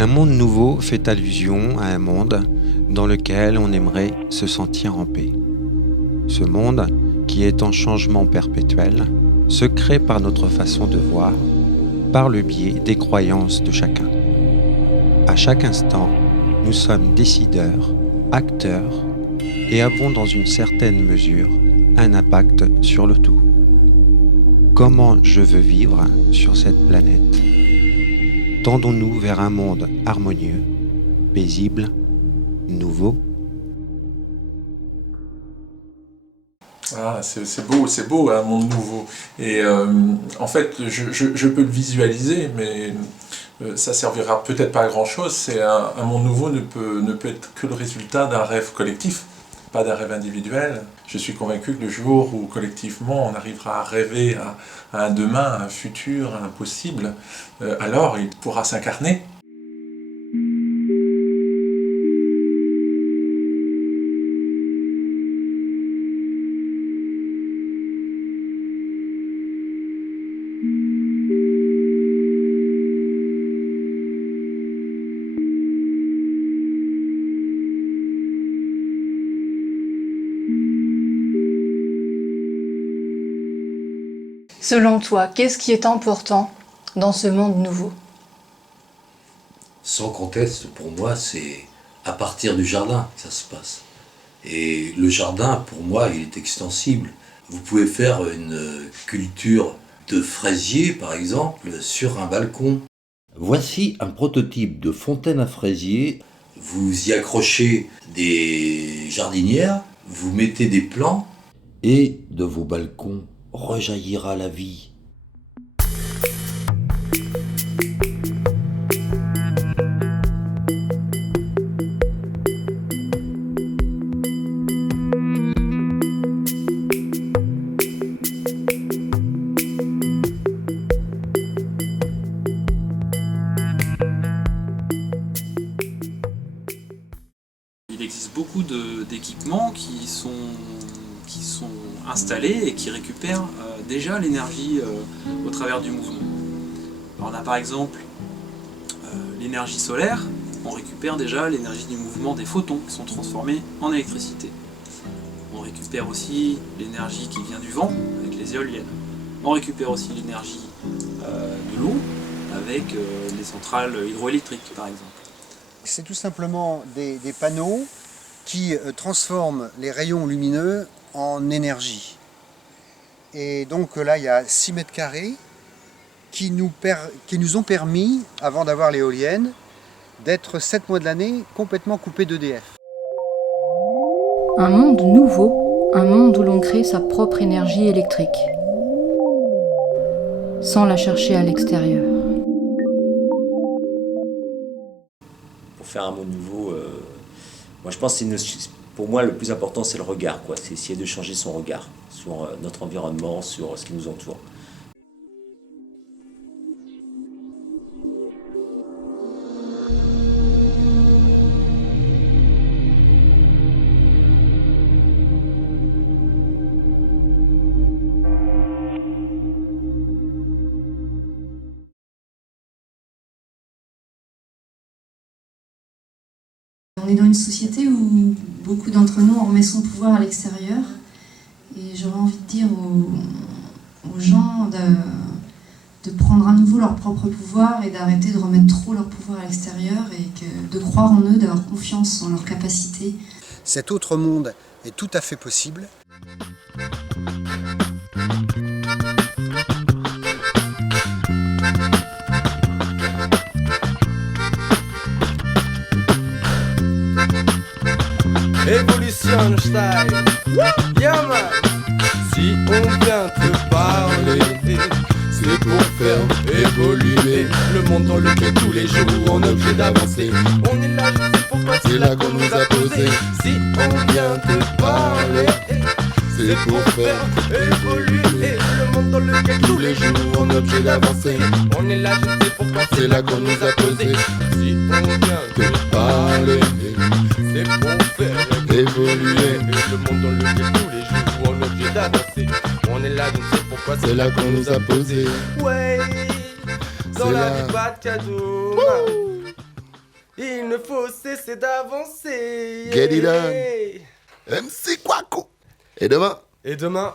Un monde nouveau fait allusion à un monde dans lequel on aimerait se sentir en paix. Ce monde, qui est en changement perpétuel, se crée par notre façon de voir, par le biais des croyances de chacun. À chaque instant, nous sommes décideurs, acteurs, et avons dans une certaine mesure un impact sur le tout. Comment je veux vivre sur cette planète ? Tendons-nous vers un monde harmonieux, paisible, nouveau. Ah, c'est beau, un monde nouveau. Et en fait, je peux le visualiser, mais ça servira peut-être pas à grand-chose. Un monde nouveau ne peut être que le résultat d'un rêve collectif, pas d'un rêve individuel. Je suis convaincu que le jour où collectivement on arrivera à rêver à un demain, à un futur, à un possible, alors il pourra s'incarner. Selon toi, qu'est-ce qui est important dans ce monde nouveau ? Sans conteste, pour moi, c'est à partir du jardin que ça se passe. Et le jardin, pour moi, il est extensible. Vous pouvez faire une culture de fraisier, par exemple, sur un balcon. Voici un prototype de fontaine à fraisier. Vous y accrochez des jardinières, vous mettez des plants, et de vos balcons rejaillira la vie. Il existe beaucoup d'équipements qui sont installés et qui récupèrent déjà l'énergie au travers du mouvement. Alors on a par exemple l'énergie solaire, on récupère déjà l'énergie du mouvement des photons qui sont transformés en électricité. On récupère aussi l'énergie qui vient du vent avec les éoliennes. On récupère aussi l'énergie de l'eau avec les centrales hydroélectriques par exemple. C'est tout simplement des panneaux qui transforment les rayons lumineux en énergie. Et donc là, il y a 6 mètres carrés qui nous ont permis, avant d'avoir l'éolienne, d'être 7 mois de l'année complètement coupés d'EDF. Un monde nouveau, un monde où l'on crée sa propre énergie électrique, sans la chercher à l'extérieur. Pour faire un monde nouveau, moi je pense que pour moi le plus important c'est le regard, quoi. C'est essayer de changer son regard sur notre environnement, sur ce qui nous entoure. On est dans une société où beaucoup d'entre nous, on remet son pouvoir à l'extérieur. Et j'aurais envie de dire aux gens de prendre à nouveau leur propre pouvoir et d'arrêter de remettre trop leur pouvoir à l'extérieur et de croire en eux, d'avoir confiance en leurs capacités. Cet autre monde est tout à fait possible. Evolution style, yeah man. Si on vient te parler, c'est pour faire évoluer le monde dans lequel tous les jours on est obligé d'avancer. On est là, je sais pourquoi, c'est là qu'on nous a posé. Si on vient te parler, c'est pour faire évoluer le monde dans lequel tous les jours on est obligé d'avancer. On est là, je sais pourquoi, c'est là qu'on nous a posé. Si on vient te parler, c'est pour faire évoluer le monde dans lequel tous les jours on est obligé d'avancer. On est là, je ne sais pourquoi, c'est là qu'on nous a posé. Ouais, dans la vie pas de cadeau. Il ne faut cesser d'avancer. Get it on. MC Kwaku. Et demain? Et demain,